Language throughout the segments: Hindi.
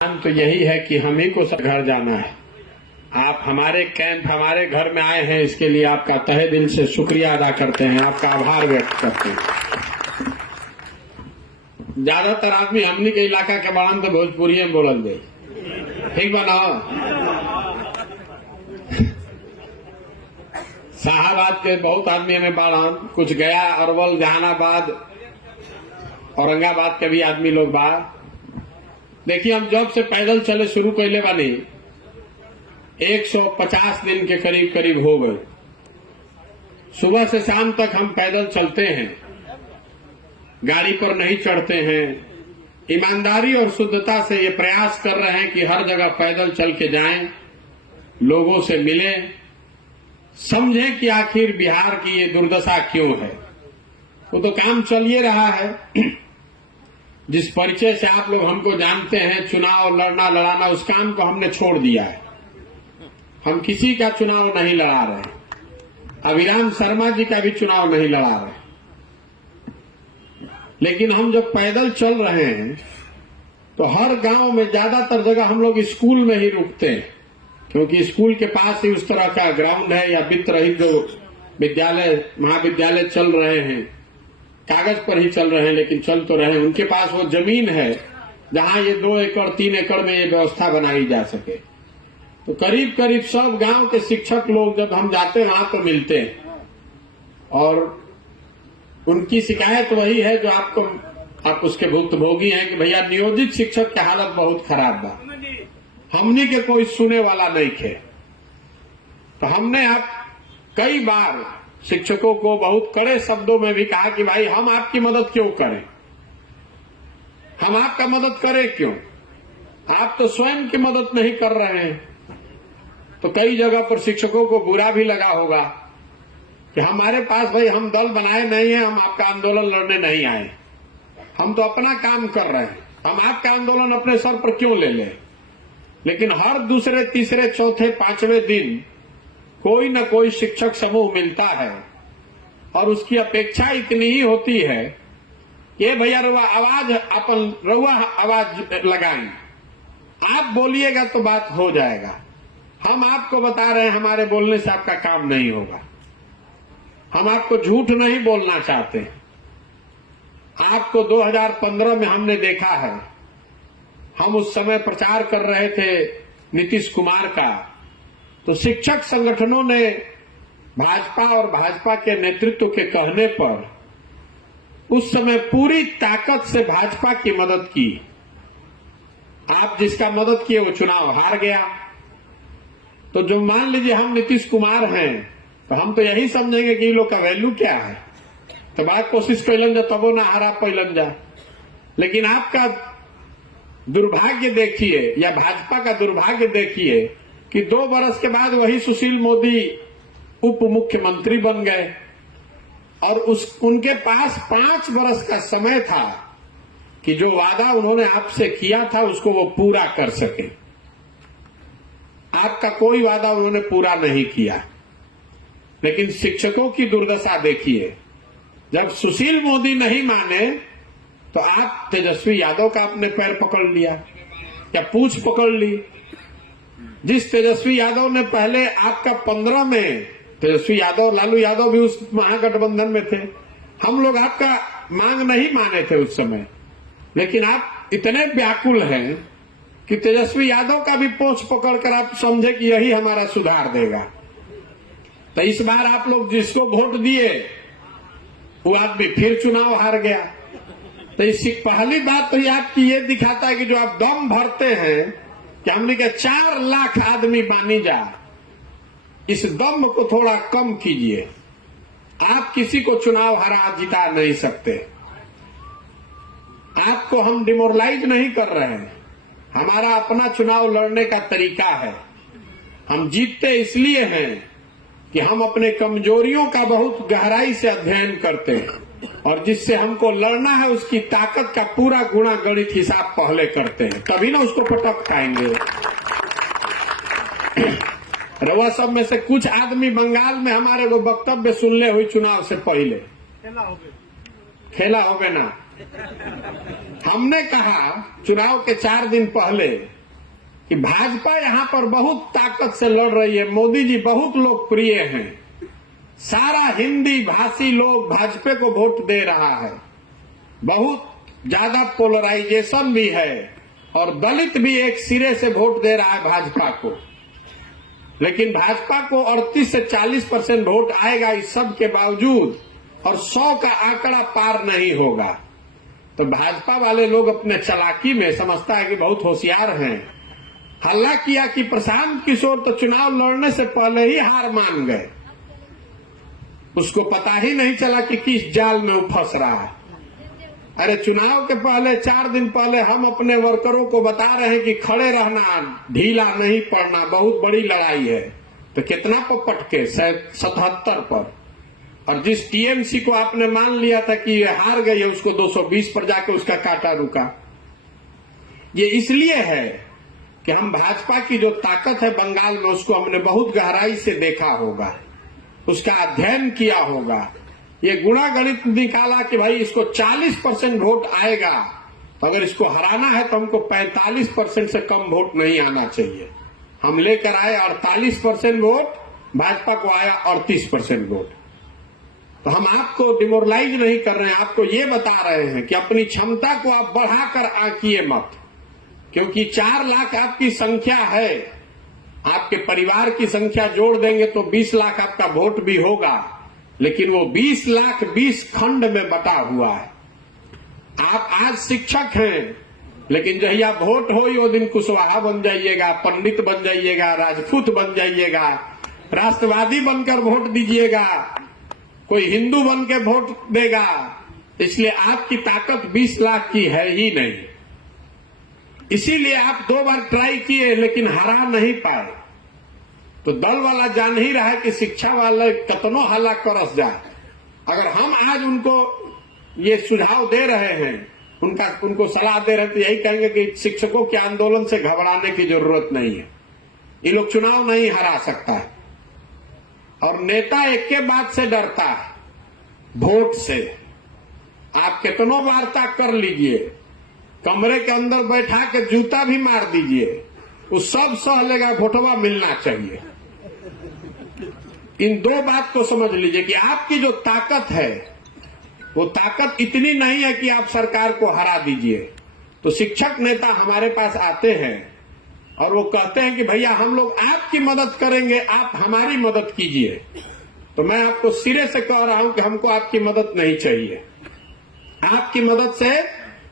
तो यही है कि हम ही को सब घर जाना है। आप हमारे कैंप हमारे घर में आए हैं, इसके लिए आपका तहे दिल से शुक्रिया अदा करते हैं, आपका आभार व्यक्त करते हैं। ज्यादातर आदमी हमनी के इलाका के बाड़न तो भोजपुरी में बोलल जाये, ठीक बनाओ। शाहबाद के बहुत आदमी हमें बाड़न, कुछ गया, अरवल, जहानाबाद, औरंगाबाद के भी आदमी लोग बाहर। देखिए, हम जब से पैदल चले शुरू कैले बानी 150 दिन के करीब करीब हो गए। सुबह से शाम तक हम पैदल चलते हैं, गाड़ी पर नहीं चढ़ते हैं। ईमानदारी और शुद्धता से ये प्रयास कर रहे हैं कि हर जगह पैदल चल के जाएं, लोगों से मिलें, समझें कि आखिर बिहार की ये दुर्दशा क्यों है। वो तो काम चल ही रहा है। जिस परिचय से आप लोग हमको जानते हैं, चुनाव लड़ना लड़ाना, उस काम को हमने छोड़ दिया है। हम किसी का चुनाव नहीं लड़ा रहे, अभिराम शर्मा जी का भी चुनाव नहीं लड़ा रहे। लेकिन हम जब पैदल चल रहे हैं तो हर गांव में ज्यादातर जगह हम लोग स्कूल में ही रुकते हैं, क्योंकि स्कूल के पास ही उस तरह का ग्राउंड है या वित्त रहित जो विद्यालय महाविद्यालय चल रहे हैं, कागज पर ही चल रहे हैं लेकिन चल तो रहे हैं। उनके पास वो जमीन है जहां ये 2 एकड़ 3 एकड़ में ये व्यवस्था बनाई जा सके। तो करीब करीब सब गांव के शिक्षक लोग जब हम जाते हैं वहां तो मिलते हैं, और उनकी शिकायत वही है जो आप उसके भुक्तभोगी हैं कि भैया नियोजित शिक्षक की हालत बहुत खराब बा, हमनी के कोई सुने वाला नहीं थे। तो हमने आप कई बार शिक्षकों को बहुत कड़े शब्दों में भी कहा कि भाई हम आपकी मदद क्यों करें, हम आपका मदद करें क्यों, आप तो स्वयं की मदद नहीं कर रहे हैं। तो कई जगह पर शिक्षकों को बुरा भी लगा होगा कि हमारे पास भाई हम दल बनाए नहीं है, हम आपका आंदोलन लड़ने नहीं आए, हम तो अपना काम कर रहे हैं, हम आपका आंदोलन अपने सर पर क्यों ले लें। लेकिन हर दूसरे तीसरे चौथे 5वें दिन कोई न कोई शिक्षक समूह मिलता है और उसकी अपेक्षा इतनी ही होती है कि भैया रउआ आवाज लगाएं, आप बोलिएगा तो बात हो जाएगा। हम आपको बता रहे हैं हमारे बोलने से आपका काम नहीं होगा, हम आपको झूठ नहीं बोलना चाहते। आपको 2015 में हमने देखा है, हम उस समय प्रचार कर रहे थे नीतीश कुमार का, तो शिक्षक संगठनों ने भाजपा और भाजपा के नेतृत्व के कहने पर उस समय पूरी ताकत से भाजपा की मदद की। आप जिसका मदद किए वो चुनाव हार गया। तो जो मान लीजिए हम नीतीश कुमार हैं तो हम तो यही समझेंगे कि इन लोग का वैल्यू क्या है, तो बात कोशिश कैलन जा तबो ना हारा पैलन जा। लेकिन आपका दुर्भाग्य देखिए या भाजपा का दुर्भाग्य देखिए कि 2 बरस के बाद वही सुशील मोदी उप मुख्यमंत्री बन गए और उनके पास 5 बरस का समय था कि जो वादा उन्होंने आपसे किया था उसको वो पूरा कर सके। आपका कोई वादा उन्होंने पूरा नहीं किया। लेकिन शिक्षकों की दुर्दशा देखिए, जब सुशील मोदी नहीं माने तो आप तेजस्वी यादव का अपने पैर पकड़ लिया या पूंछ पकड़ ली। जिस तेजस्वी यादव ने पहले आपका 15 में, तेजस्वी यादव लालू यादव भी उस महागठबंधन में थे, हम लोग आपका मांग नहीं माने थे उस समय, लेकिन आप इतने व्याकुल हैं कि तेजस्वी यादव का भी पोंछ पकड़कर आप समझे कि यही हमारा सुधार देगा। तो इस बार आप लोग जिसको वोट दिए वो आदमी फिर चुनाव हार गया। तो इसकी पहली बात तो ये आपकी ये दिखाता है कि जो आप दम भरते हैं कि हमने के 4 लाख आदमी बानी जा, इस दम को थोड़ा कम कीजिए। आप किसी को चुनाव हरा जिता नहीं सकते। आपको हम डिमोरलाइज नहीं कर रहे हैं, हमारा अपना चुनाव लड़ने का तरीका है। हम जीतते इसलिए हैं कि हम अपने कमजोरियों का बहुत गहराई से अध्ययन करते हैं और जिससे हमको लड़ना है उसकी ताकत का पूरा गुणा गणित हिसाब पहले करते हैं, तभी ना उसको पटक पाएंगे। रउआ सब में से कुछ आदमी बंगाल में हमारे वो वक्तव्य सुनले हुई चुनाव से पहले खेला हो गए ना, हमने कहा चुनाव के 4 दिन पहले कि भाजपा यहां पर बहुत ताकत से लड़ रही है, मोदी जी बहुत लोकप्रिय हैं, सारा हिंदी भाषी लोग भाजपा को वोट दे रहा है, बहुत ज्यादा पोलराइजेशन भी है और दलित भी एक सिरे से वोट दे रहा है भाजपा को। लेकिन भाजपा को 38 से 40% वोट आएगा इस सब के बावजूद, और 100 का आंकड़ा पार नहीं होगा। तो भाजपा वाले लोग अपने चालाकी में समझता है कि बहुत होशियार हैं, हल्ला किया कि प्रशांत किशोर तो चुनाव लड़ने से पहले ही हार मान गए, उसको पता ही नहीं चला कि किस जाल में वो फंस रहा है। अरे चुनाव के पहले 4 दिन पहले हम अपने वर्करों को बता रहे हैं कि खड़े रहना, ढीला नहीं पड़ना, बहुत बड़ी लड़ाई है। तो कितना पर पटके? 77 पर। और जिस टीएमसी को आपने मान लिया था कि ये हार गई है, उसको 220 पर जाके उसका कांटा रुका। ये इसलिए है कि हम भाजपा की जो ताकत है बंगाल में, उसको हमने बहुत गहराई से देखा होगा, उसका अध्ययन किया होगा। ये गुणा गणित निकाला कि भाई इसको 40% वोट आएगा, तो अगर इसको हराना है तो हमको 45% से कम वोट नहीं आना चाहिए। हम लेकर आए 48% वोट, भाजपा को आया 38% वोट। तो हम आपको डिमोरलाइज नहीं कर रहे हैं, आपको ये बता रहे हैं कि अपनी क्षमता को आप बढ़ाकर आंकिए मत, क्योंकि 4 लाख आपकी संख्या है, आपके परिवार की संख्या जोड़ देंगे तो 20 लाख आपका वोट भी होगा, लेकिन वो 20 लाख 20 खंड में बटा हुआ है। आप आज शिक्षक हैं, लेकिन जब आप वोट हो वो दिन कुशवाहा बन जाइएगा, पंडित बन जाइएगा, राजपूत बन जाइएगा, राष्ट्रवादी बनकर वोट दीजिएगा, कोई हिंदू बन के वोट देगा। इसलिए आपकी ताकत 20 लाख की है ही नहीं। इसीलिए आप 2 बार ट्राई किए लेकिन हरा नहीं पाए। तो दल वाला जान ही रहा है कि शिक्षा वाले कतनो हल्ला करस जाए। अगर हम आज उनको ये सुझाव दे रहे हैं, उनको सलाह दे रहे हैं, तो यही कहेंगे कि शिक्षकों के आंदोलन से घबराने की जरूरत नहीं है, ये लोग चुनाव नहीं हरा सकता है। और नेता एक के बात से डरता है, वोट से। आप कितनों वार्ता कर लीजिए, कमरे के अंदर बैठा के जूता भी मार दीजिए, वो सब सह लेगा, वोटवा मिलना चाहिए। इन 2 बात को समझ लीजिए कि आपकी जो ताकत है वो ताकत इतनी नहीं है कि आप सरकार को हरा दीजिए। तो शिक्षक नेता हमारे पास आते हैं और वो कहते हैं कि भैया हम लोग आपकी मदद करेंगे, आप हमारी मदद कीजिए। तो मैं आपको सिरे से कह रहा हूं कि हमको आपकी मदद नहीं चाहिए। आपकी मदद से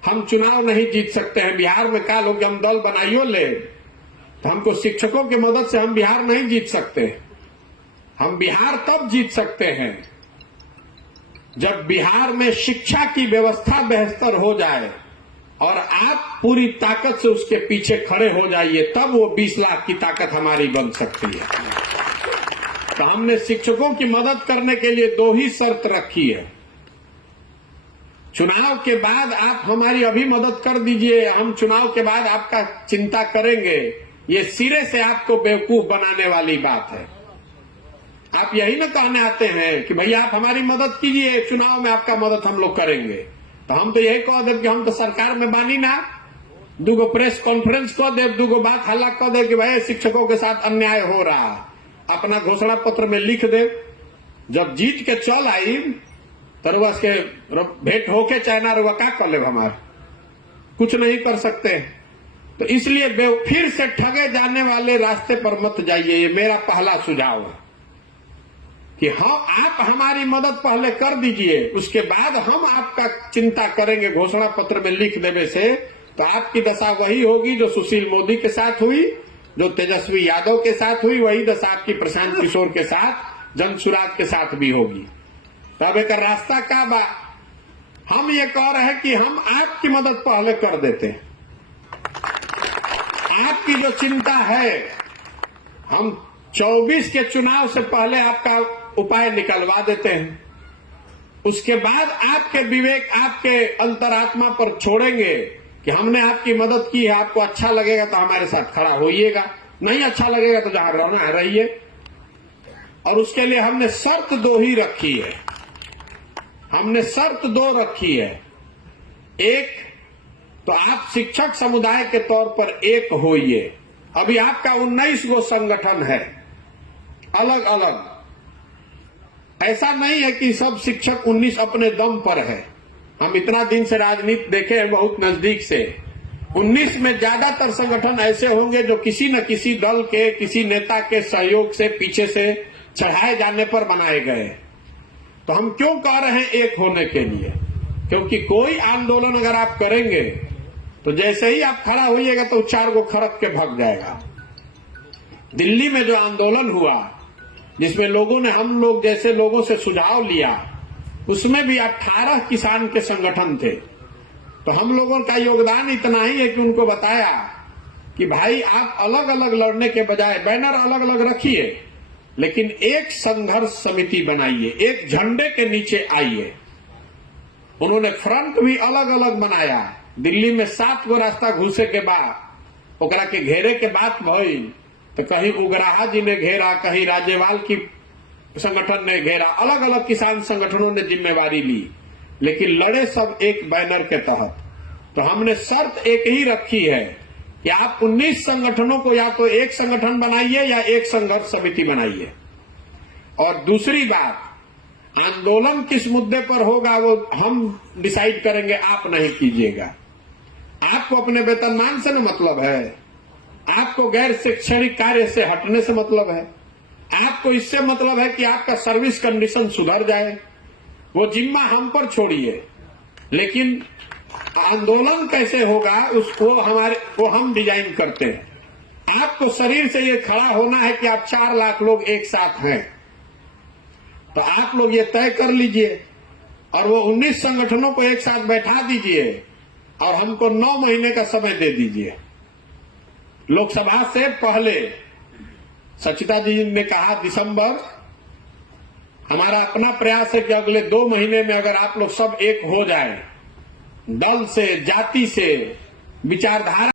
हम चुनाव नहीं जीत सकते हैं। बिहार में क्या लोग हम दल बनाइयो ले, तो हमको शिक्षकों की मदद से हम बिहार नहीं जीत सकते। हम बिहार तब जीत सकते हैं जब बिहार में शिक्षा की व्यवस्था बेहतर हो जाए और आप पूरी ताकत से उसके पीछे खड़े हो जाइए, तब वो 20 लाख की ताकत हमारी बन सकती है। तो हमने शिक्षकों की मदद करने के लिए 2 ही शर्त रखी है। चुनाव के बाद आप हमारी अभी मदद कर दीजिए, हम चुनाव के बाद आपका चिंता करेंगे। ये सिरे से आपको बेवकूफ बनाने वाली बात है। आप यही न कहने आते हैं कि भैया आप हमारी मदद कीजिए, चुनाव में आपका मदद हम लोग करेंगे। तो हम तो यही कह दे कि हम तो सरकार में बानी ना, 2 प्रेस कॉन्फ्रेंस कह दे, 2 बात हल्ला कह दे कि भाई शिक्षकों के साथ अन्याय हो रहा, अपना घोषणा पत्र में लिख दे। जब जीत के चल आई तो के भेंट होके चाइना रुआ का कर ले, हमारे कुछ नहीं कर सकते। तो इसलिए फिर से ठगे जाने वाले रास्ते पर मत जाइए, ये मेरा पहला सुझाव है कि हाँ आप हमारी मदद पहले कर दीजिए, उसके बाद हम आपका चिंता करेंगे। घोषणा पत्र में लिख देने से तो आपकी दशा वही होगी जो सुशील मोदी के साथ हुई, जो तेजस्वी यादव के साथ हुई, वही दशा आपकी प्रशांत किशोर के साथ, जनसुराज के साथ भी होगी। तब एक रास्ता का बा, हम ये कह रहे हैं कि हम आपकी मदद पहले कर देते हैं। आपकी जो चिंता है, हम 24 के चुनाव से पहले आपका उपाय निकलवा देते हैं। उसके बाद आपके विवेक, आपके अंतरात्मा पर छोड़ेंगे कि हमने आपकी मदद की है, आपको अच्छा लगेगा तो हमारे साथ खड़ा होइएगा, नहीं अच्छा लगेगा तो जहां रहना है रहिए। और उसके लिए हमने शर्त 2 ही रखी है। हमने शर्त 2 रखी है एक तो आप शिक्षक समुदाय के तौर पर एक होइए। अभी आपका 19 गो संगठन है अलग अलग, ऐसा नहीं है कि सब शिक्षक 19 अपने दम पर है। हम इतना दिन से राजनीति देखे हैं बहुत नजदीक से। 19 में ज्यादातर संगठन ऐसे होंगे जो किसी न किसी दल के किसी नेता के सहयोग से पीछे से चढ़ाए जाने पर बनाए गए। तो हम क्यों कह रहे हैं एक होने के लिए? क्योंकि कोई आंदोलन अगर आप करेंगे तो जैसे ही आप खड़ा होइएगा तो 4 गो खड़क के भाग जाएगा। दिल्ली में जो आंदोलन हुआ जिसमें लोगों ने हम लोग जैसे लोगों से सुझाव लिया, उसमें भी 18 किसान के संगठन थे। तो हम लोगों का योगदान इतना ही है कि उनको बताया कि भाई आप अलग अलग लड़ने के बजाय बैनर अलग अलग रखिए, लेकिन एक संघर्ष समिति बनाइए, एक झंडे के नीचे आइए। उन्होंने फ्रंट भी अलग अलग बनाया। दिल्ली में 7 गो रास्ता घुसे के बाद ओकरा के घेरे के बात भइल तो कहीं उग्राहा जी ने घेरा, कहीं राज्यपाल की संगठन ने घेरा, अलग अलग किसान संगठनों ने जिम्मेवारी ली, लेकिन लड़े सब एक बैनर के तहत। तो हमने शर्त एक ही रखी है कि आप 19 संगठनों को या तो एक संगठन बनाइए या एक संघर्ष समिति बनाइए। और दूसरी बात, आंदोलन किस मुद्दे पर होगा वो हम डिसाइड करेंगे, आप नहीं कीजिएगा। आपको अपने वेतनमान से न मतलब है, आपको गैर शैक्षणिक कार्य से हटने से मतलब है, आपको इससे मतलब है कि आपका सर्विस कंडीशन सुधर जाए। वो जिम्मा हम पर छोड़िए, लेकिन आंदोलन कैसे होगा उसको वो हम डिजाइन करते हैं। आपको शरीर से ये खड़ा होना है कि आप 4 लाख लोग एक साथ हैं, तो आप लोग ये तय कर लीजिए और वो 19 संगठनों को एक साथ बैठा दीजिए और हमको 9 महीने का समय दे दीजिए। लोकसभा से पहले सचिता जी ने कहा दिसंबर, हमारा अपना प्रयास है कि अगले 2 महीने में अगर आप लोग सब एक हो जाए, दल से, जाति से, विचारधारा